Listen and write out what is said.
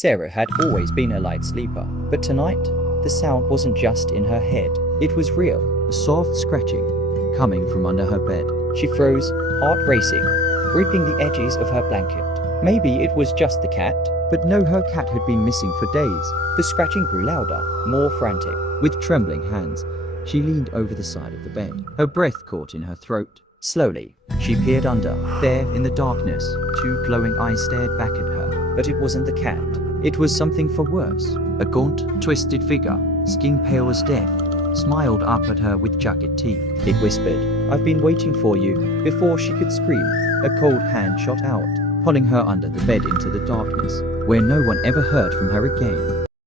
Sarah had always been a light sleeper, but tonight, the sound wasn't just in her head, it was real. A soft scratching coming from under her bed. She froze, heart racing, gripping the edges of her blanket. Maybe it was just the cat, but no, her cat had been missing for days. The scratching grew louder, more frantic. With trembling hands, she leaned over the side of the bed, her breath caught in her throat. Slowly, she peered under. There, in the darkness, two glowing eyes stared back at her. But it wasn't the cat. It was something far worse. A gaunt, twisted figure, skin pale as death, smiled up at her with jagged teeth. It whispered, "I've been waiting for you." Before she could scream, a cold hand shot out, pulling her under the bed into the darkness, where no one ever heard from her again.